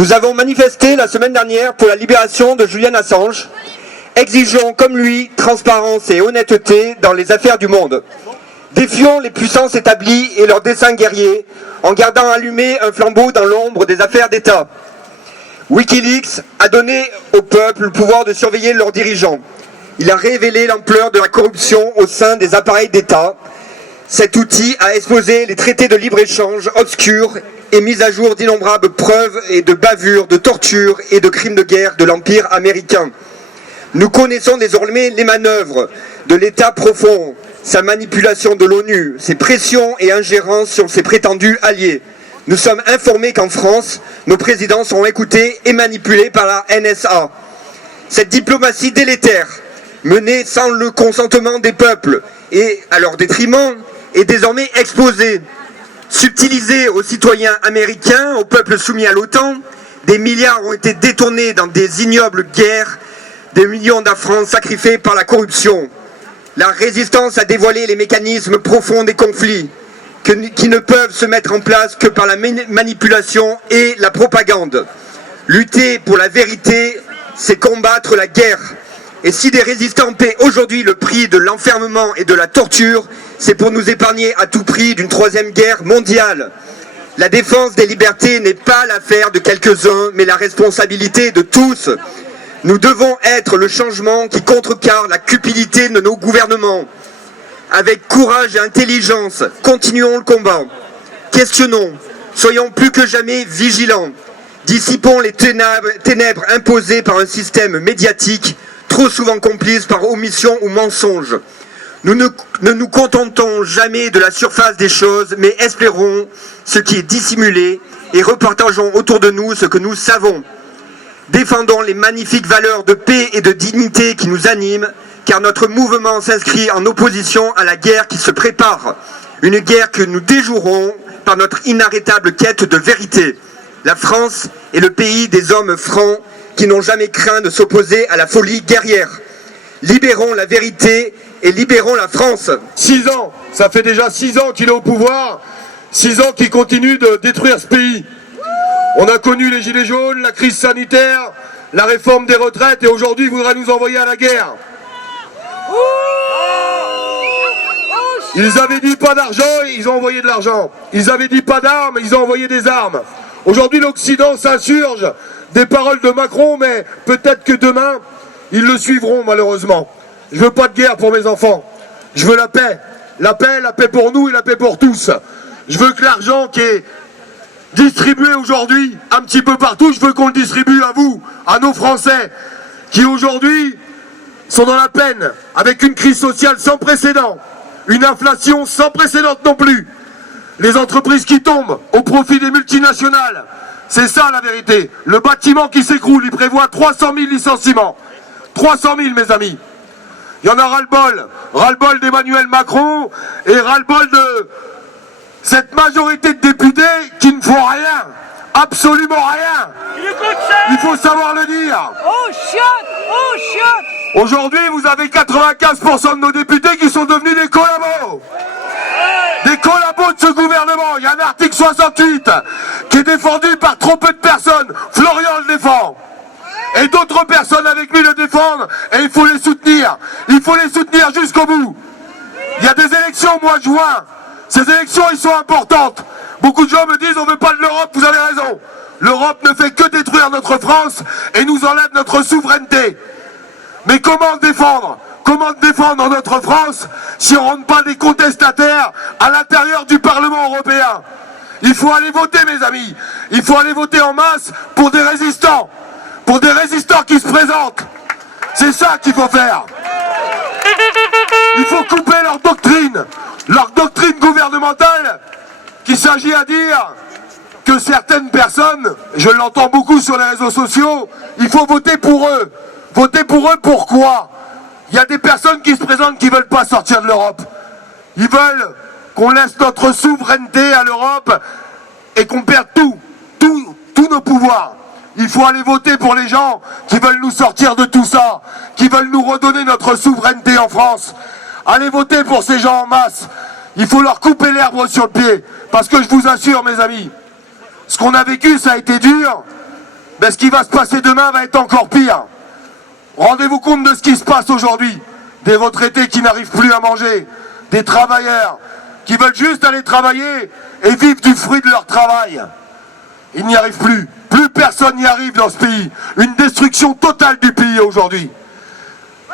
Nous avons manifesté la semaine dernière pour la libération de Julian Assange. Exigeons comme lui transparence et honnêteté dans les affaires du monde. Défions les puissances établies et leurs desseins guerriers en gardant allumé un flambeau dans l'ombre des affaires d'État. Wikileaks a donné au peuple le pouvoir de surveiller leurs dirigeants. Il a révélé l'ampleur de la corruption au sein des appareils d'État. Cet outil a exposé les traités de libre-échange obscurs et mis à jour d'innombrables preuves et de bavures, de tortures et de crimes de guerre de l'Empire américain. Nous connaissons désormais les manœuvres de l'État profond, sa manipulation de l'ONU, ses pressions et ingérences sur ses prétendus alliés. Nous sommes informés qu'en France, nos présidents sont écoutés et manipulés par la NSA. Cette diplomatie délétère, menée sans le consentement des peuples et à leur détriment, est désormais exposée. Subtilisée aux citoyens américains, aux peuples soumis à l'OTAN, des milliards ont été détournés dans des ignobles guerres, des millions d'Afghans sacrifiés par la corruption. La résistance a dévoilé les mécanismes profonds des conflits, qui ne peuvent se mettre en place que par la manipulation et la propagande. Lutter pour la vérité, c'est combattre la guerre. Et si des résistants paient aujourd'hui le prix de l'enfermement et de la torture, c'est pour nous épargner à tout prix d'une troisième guerre mondiale. La défense des libertés n'est pas l'affaire de quelques-uns, mais la responsabilité de tous. Nous devons être le changement qui contrecarre la cupidité de nos gouvernements. Avec courage et intelligence, continuons le combat. Questionnons, soyons plus que jamais vigilants. Dissipons les ténèbres imposées par un système médiatique, trop souvent complice par omission ou mensonge. Nous ne nous contentons jamais de la surface des choses, mais espérons ce qui est dissimulé et repartageons autour de nous ce que nous savons. Défendons les magnifiques valeurs de paix et de dignité qui nous animent, car notre mouvement s'inscrit en opposition à la guerre qui se prépare. Une guerre que nous déjouerons par notre inarrêtable quête de vérité. La France est le pays des hommes francs qui n'ont jamais craint de s'opposer à la folie guerrière. Libérons la vérité et libérons la France. 6 ans, ça fait déjà 6 ans qu'il est au pouvoir, 6 ans qu'il continue de détruire ce pays. On a connu les gilets jaunes, la crise sanitaire, la réforme des retraites et aujourd'hui il voudra nous envoyer à la guerre. Ils avaient dit pas d'argent, ils ont envoyé de l'argent. Ils avaient dit pas d'armes, ils ont envoyé des armes. Aujourd'hui l'Occident s'insurge des paroles de Macron, mais peut-être que demain, ils le suivront malheureusement. Je veux pas de guerre pour mes enfants. Je veux la paix. La paix pour nous et la paix pour tous. Je veux que l'argent qui est distribué aujourd'hui un petit peu partout, je veux qu'on le distribue à vous, à nos Français, qui aujourd'hui sont dans la peine, avec une crise sociale sans précédent, une inflation sans précédent non plus, les entreprises qui tombent au profit des multinationales. C'est ça la vérité. Le bâtiment qui s'écroule, il prévoit 300 000 licenciements. 300 000 mes amis. Il y en a ras-le-bol d'Emmanuel Macron et ras-le-bol de cette majorité de députés qui ne font rien, absolument rien. Il faut savoir le dire. Oh chiotte. Aujourd'hui, vous avez 95% de nos députés qui sont devenus des collabos. Des collabos de ce gouvernement. Il y a un article 68 qui est défendu par trop peu de personnes. Florian le défend. Et d'autres personnes avec lui le défendent. Et il faut les soutenir. Il faut les soutenir jusqu'au bout. Il y a des élections au mois de juin. Ces élections, elles sont importantes. Beaucoup de gens me disent, on ne veut pas de l'Europe, vous avez raison. L'Europe ne fait que détruire notre France et nous enlève notre souveraineté. Mais comment défendre notre France si on ne rend pas des contestataires à l'intérieur du Parlement européen? Il faut aller voter, mes amis. Il faut aller voter en masse pour des résistants. Pour des résistants qui se présentent. C'est ça qu'il faut faire. Il faut couper leur doctrine gouvernementale, qu'il s'agit à dire que certaines personnes, je l'entends beaucoup sur les réseaux sociaux, il faut voter pour eux. Voter pour eux, pourquoi? Il y a des personnes qui se présentent qui ne veulent pas sortir de l'Europe. Ils veulent qu'on laisse notre souveraineté à l'Europe et qu'on perde tous nos pouvoirs. Il faut aller voter pour les gens qui veulent nous sortir de tout ça, qui veulent nous redonner notre souveraineté en France. Allez voter pour ces gens en masse. Il faut leur couper l'herbe sur le pied. Parce que je vous assure, mes amis, ce qu'on a vécu, ça a été dur. mais ce qui va se passer demain va être encore pire. Rendez-vous compte de ce qui se passe aujourd'hui. Des retraités qui n'arrivent plus à manger, des travailleurs qui veulent juste aller travailler et vivre du fruit de leur travail. Ils n'y arrivent plus. Plus personne n'y arrive dans ce pays. Une destruction totale du pays aujourd'hui.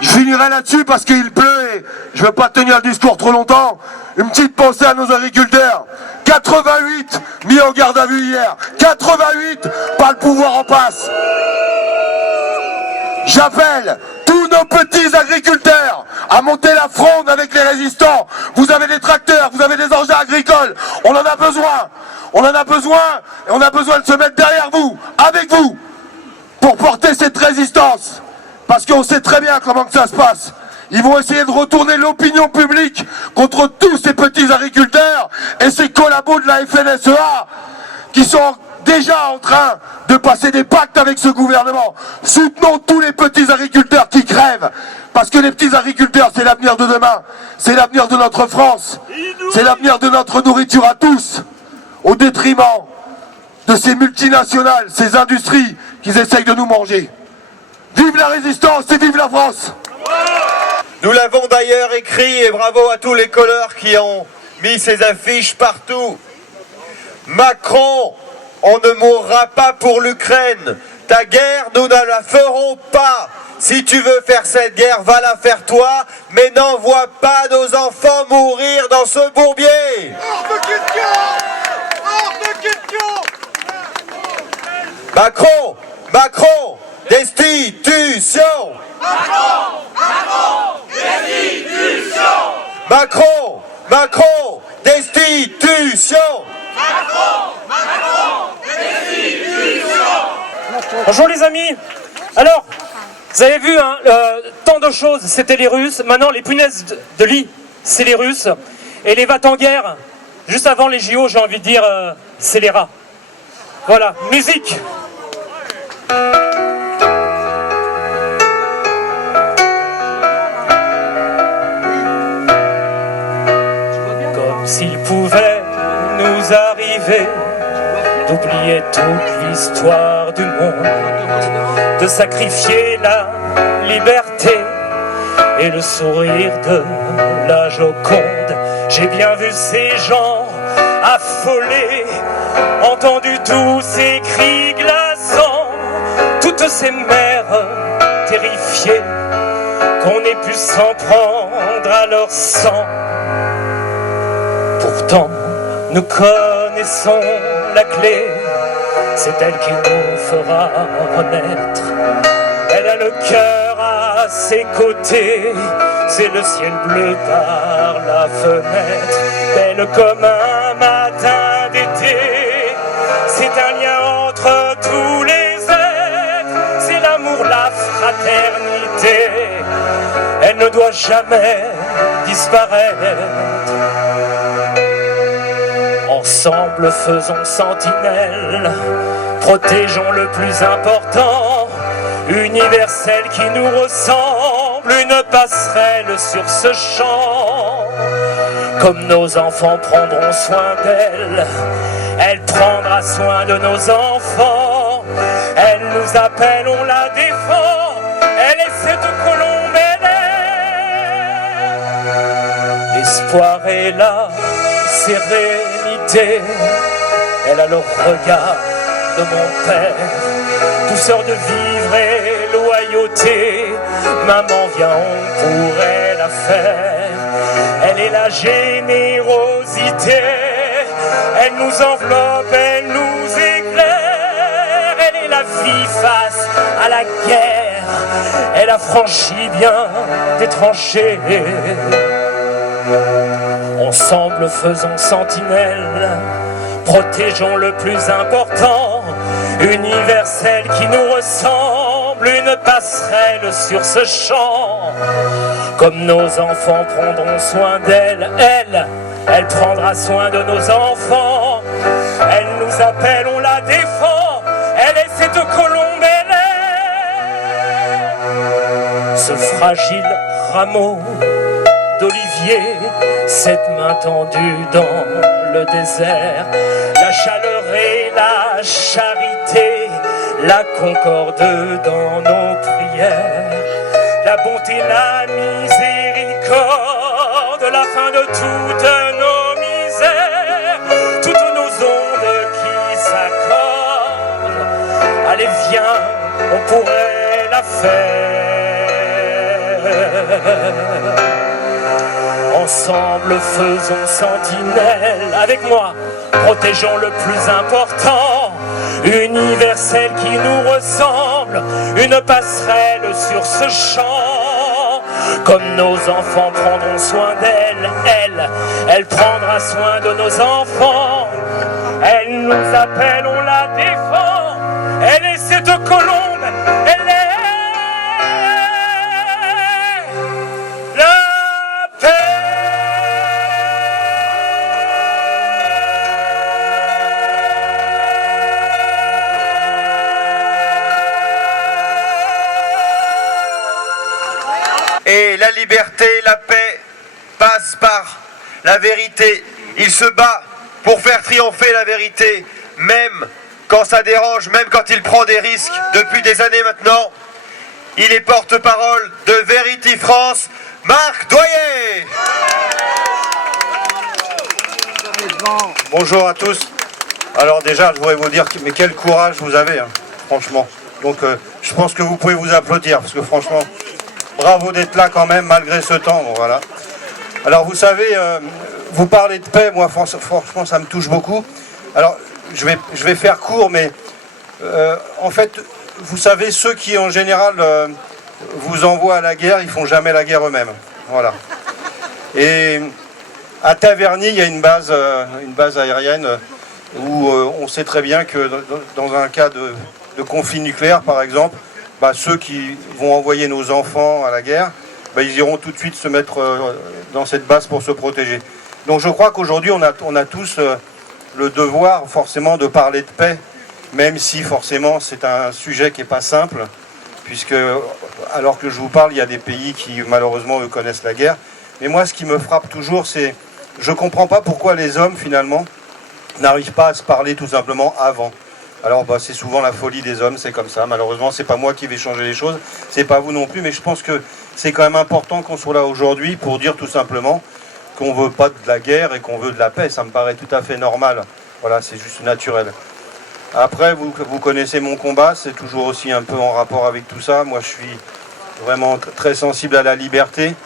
Je finirai là-dessus parce qu'il pleut et je ne veux pas tenir le discours trop longtemps. Une petite pensée à nos agriculteurs. 88 mis en garde à vue hier. 88 par le pouvoir en passe. J'appelle tous nos petits agriculteurs à monter la fronde avec les résistants. Vous avez des tracteurs, vous avez des engins agricoles. On en a besoin. On en a besoin et on a besoin de se mettre derrière vous, avec vous, pour porter cette résistance. Parce qu'on sait très bien comment que ça se passe. Ils vont essayer de retourner l'opinion publique contre tous ces petits agriculteurs et ces collabos de la FNSEA qui sont déjà en train de passer des pactes avec ce gouvernement. Soutenons tous les petits agriculteurs qui crèvent. Parce que les petits agriculteurs, c'est l'avenir de demain. C'est l'avenir de notre France. C'est l'avenir de notre nourriture à tous. Au détriment de ces multinationales, ces industries qui essayent de nous manger. Vive la résistance et vive la France! Nous l'avons d'ailleurs écrit et bravo à tous les colleurs qui ont mis ces affiches partout. Macron, on ne mourra pas pour l'Ukraine. Ta guerre, nous ne la ferons pas. Si tu veux faire cette guerre, va la faire toi, mais n'envoie pas nos enfants mourir dans ce bourbier. Hors de question! Hors de question! Macron, Macron, destitution. Macron! Macron! Destitution! Macron, Macron, destitution. Macron! Macron! Destitution! Bonjour les amis. Alors, vous avez vu, hein, tant de choses, c'était les Russes. Maintenant, les punaises de lit, c'est les Russes. Et les va-t-en-guerre, juste avant les JO, j'ai envie de dire, c'est les rats. Voilà, musique. Comme s'il pouvait nous arriver d'oublier toute l'histoire du monde, de sacrifier la liberté et le sourire de la Joconde. J'ai bien vu ces gens affolés, entendu tous ces cris glaçants, toutes ces mères terrifiées, qu'on ait pu s'en prendre à leur sang. Pourtant, nous connaissons la clé, c'est elle qui nous fera renaître. Elle a le cœur à ses côtés, c'est le ciel bleu par la fenêtre, belle comme un matin d'été. C'est un lien entre tous les êtres, c'est l'amour, la fraternité. Elle ne doit jamais disparaître. Ensemble faisons sentinelle, protégeons le plus important, universel qui nous ressemble, une passerelle sur ce champ. Comme nos enfants prendront soin d'elle, elle prendra soin de nos enfants. Elle nous appelle, on la défend, elle est cette colombe, elle est. L'espoir est là, sérénité, elle a le regard de mon père, douceur de vivre et loyauté. Maman viens, on pourrait la faire. Elle est la générosité, elle nous enveloppe, elle nous éclaire. Elle est la vie face à la guerre, elle a franchi bien des tranchées. Ensemble faisons sentinelle, protégeons le plus important, universel qui nous ressemble, une passerelle sur ce champ. Comme nos enfants prendront soin d'elle, elle prendra soin de nos enfants. Elle nous appelle, on la défend, elle est cette colombe, elle est. Ce fragile rameau d'olivier, cette main tendue dans le désert, la chaleur et la charité, la concorde dans nos prières, la bonté, la miséricorde, la fin de toutes nos misères, toutes nos ondes qui s'accordent. Allez, viens, on pourrait la faire. Ensemble faisons sentinelle, avec moi, protégeons le plus important, universel qui nous ressemble, une passerelle sur ce champ. Comme nos enfants prendront soin d'elle, elle prendra soin de nos enfants. Elle nous appelle, on la défend, elle est cette colombe, elle est la paix. Et la liberté, la paix passe par la vérité. Il se bat pour faire triompher la vérité, même quand ça dérange, même quand il prend des risques. Depuis des années maintenant, il est porte-parole de Verity France, Marc Doyer. Bonjour à tous. Alors déjà, je voudrais vous dire, mais quel courage vous avez, hein, franchement. Donc je pense que vous pouvez vous applaudir, parce que franchement, bravo d'être là quand même, malgré ce temps. Bon, voilà. Alors vous savez, vous parlez de paix, moi franchement ça me touche beaucoup. Alors je vais faire court, mais en fait, vous savez, ceux qui en général vous envoient à la guerre, ils font jamais la guerre eux-mêmes. Voilà. Et à Taverny, il y a une base aérienne où on sait très bien que dans un cas de conflit nucléaire, par exemple, bah, ceux qui vont envoyer nos enfants à la guerre, bah, ils iront tout de suite se mettre dans cette base pour se protéger. Donc je crois qu'aujourd'hui, on a tous le devoir forcément de parler de paix, même si forcément c'est un sujet qui n'est pas simple, puisque alors que je vous parle, il y a des pays qui malheureusement eux connaissent la guerre. Mais moi, ce qui me frappe toujours, c'est je ne comprends pas pourquoi les hommes finalement n'arrivent pas à se parler tout simplement avant. Alors bah, c'est souvent la folie des hommes, c'est comme ça. Malheureusement, c'est pas moi qui vais changer les choses, c'est pas vous non plus, mais je pense que c'est quand même important qu'on soit là aujourd'hui pour dire tout simplement qu'on veut pas de la guerre et qu'on veut de la paix. Ça me paraît tout à fait normal. Voilà, c'est juste naturel. Après, vous connaissez mon combat, c'est toujours aussi un peu en rapport avec tout ça. Moi, je suis vraiment très sensible à la liberté.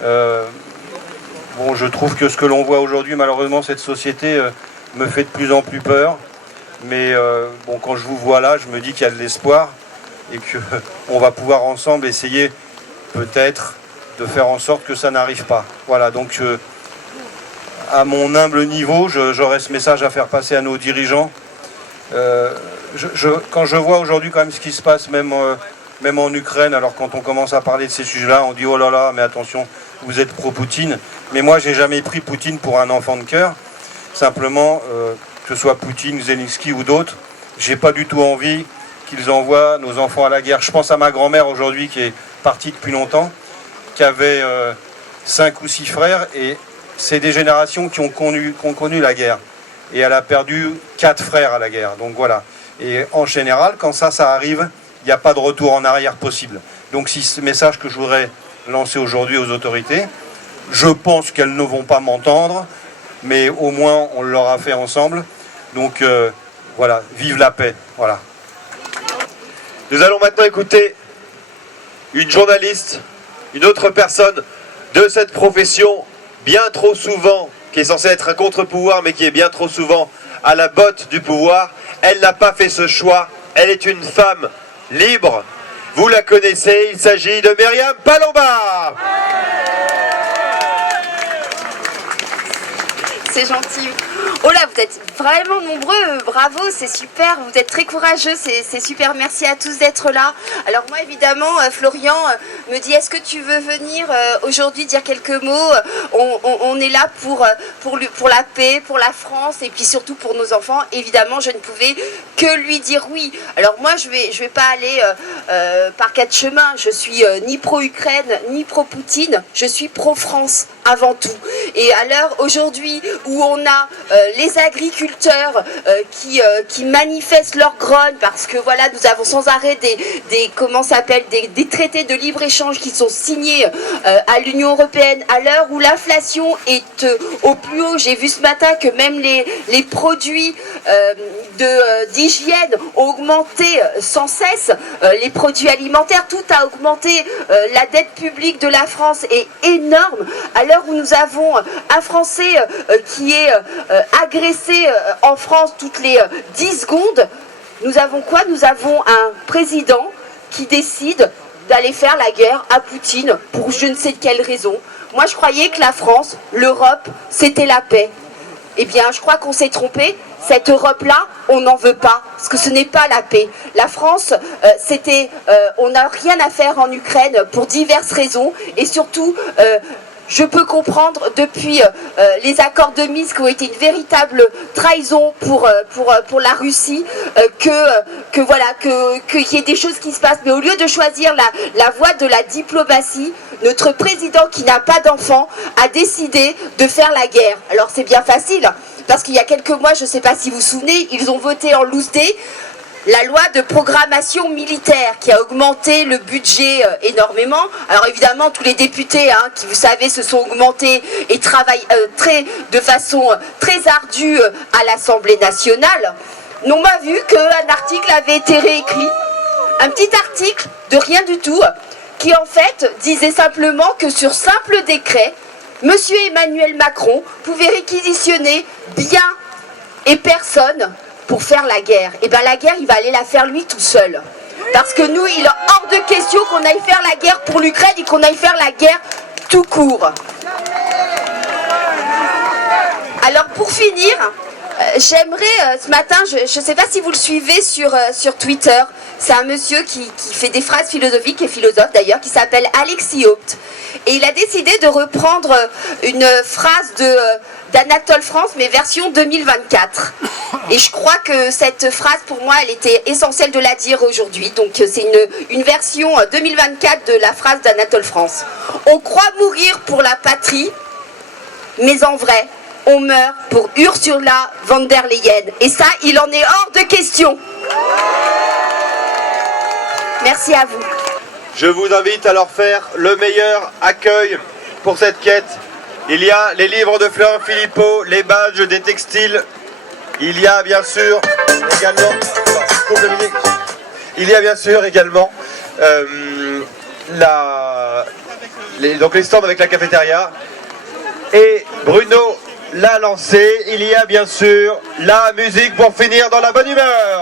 Bon, je trouve que ce que l'on voit aujourd'hui, malheureusement, cette société me fait de plus en plus peur. Mais bon, quand je vous vois là, je me dis qu'il y a de l'espoir et qu'on va pouvoir ensemble essayer peut-être de faire en sorte que ça n'arrive pas. Voilà, donc à mon humble niveau, j'aurais ce message à faire passer à nos dirigeants. Quand je vois aujourd'hui quand même ce qui se passe, même en Ukraine, alors quand on commence à parler de ces sujets-là, on dit oh là là, mais attention, vous êtes pro-Poutine. Mais moi, j'ai jamais pris Poutine pour un enfant de cœur. Simplement, que ce soit Poutine, Zelensky ou d'autres, j'ai pas du tout envie qu'ils envoient nos enfants à la guerre. Je pense à ma grand-mère aujourd'hui qui est partie depuis longtemps, qui avait 5 ou 6 frères, et c'est des générations qui ont connu la guerre. Et elle a perdu 4 frères à la guerre. Donc voilà. Et en général, quand ça arrive, il n'y a pas de retour en arrière possible. Donc c'est ce message que je voudrais lancer aujourd'hui aux autorités. Je pense qu'elles ne vont pas m'entendre, mais au moins on l'aura fait ensemble. Donc voilà, vive la paix. Voilà. Nous allons maintenant écouter une journaliste, une autre personne de cette profession, bien trop souvent, qui est censée être un contre-pouvoir, mais qui est bien trop souvent à la botte du pouvoir. Elle n'a pas fait ce choix, elle est une femme libre. Vous la connaissez, il s'agit de Myriam Palomba. C'est gentil. Oh là, vous êtes vraiment nombreux, bravo, c'est super, vous êtes très courageux, c'est super, merci à tous d'être là. Alors moi évidemment, Florian me dit est-ce que tu veux venir aujourd'hui dire quelques mots? On est là pour la paix, pour la France et puis surtout pour nos enfants. Évidemment, je ne pouvais que lui dire oui. Alors moi je vais pas aller par 4 chemins, je suis ni pro-Ukraine, ni pro-Poutine, je suis pro-France avant tout. Et à l'heure aujourd'hui où on a les agriculteurs qui manifestent leur grogne parce que voilà, nous avons sans arrêt des traités de libre-échange qui sont signés à l'Union européenne à l'heure où l'inflation est au plus haut. J'ai vu ce matin que même les produits d'hygiène ont augmenté sans cesse, les produits alimentaires, tout a augmenté, la dette publique de la France est énorme, à l'heure où nous avons un Français qui est agressé en France toutes les 10 secondes. Nous avons quoi? Nous avons un président qui décide d'aller faire la guerre à Poutine pour je ne sais de quelle raison. Moi je croyais que la France, l'Europe, c'était la paix. Eh bien je crois qu'on s'est trompé. Cette Europe-là, on n'en veut pas, parce que ce n'est pas la paix. La France, on n'a rien à faire en Ukraine pour diverses raisons, et surtout, je peux comprendre depuis les accords de Minsk qui ont été une véritable trahison pour la Russie, qu'il y ait des choses qui se passent. Mais au lieu de choisir la voie de la diplomatie, notre président qui n'a pas d'enfant a décidé de faire la guerre. Alors c'est bien facile. Parce qu'il y a quelques mois, je ne sais pas si vous vous souvenez, ils ont voté en loose day la loi de programmation militaire qui a augmenté le budget énormément. Alors évidemment, tous les députés qui, vous savez, se sont augmentés et travaillent de façon très ardue à l'Assemblée nationale, n'ont pas vu qu'un article avait été réécrit. Un petit article de rien du tout qui en fait disait simplement que sur simple décret, Monsieur Emmanuel Macron pouvait réquisitionner biens et personnes pour faire la guerre. Et bien la guerre, il va aller la faire lui tout seul. Parce que nous, il est hors de question qu'on aille faire la guerre pour l'Ukraine et qu'on aille faire la guerre tout court. Alors pour finir, j'aimerais ce matin, je ne sais pas si vous le suivez sur Twitter, c'est un monsieur qui fait des phrases philosophiques, qui est philosophe d'ailleurs, qui s'appelle Alexis Haupt. Et il a décidé de reprendre une phrase d'Anatole France, mais version 2024. Et je crois que cette phrase, pour moi, elle était essentielle de la dire aujourd'hui. Donc c'est une version 2024 de la phrase d'Anatole France. On croit mourir pour la patrie, mais en vrai, on meurt pour Ursula von der Leyen. Et ça, il en est hors de question. Merci à vous. Je vous invite à leur faire le meilleur accueil pour cette quête. Il y a les livres de Florent Philippot, les badges des textiles. Il y a bien sûr également, donc les stands avec la cafétéria. Et Bruno l'a lancé. Il y a bien sûr la musique pour finir dans la bonne humeur.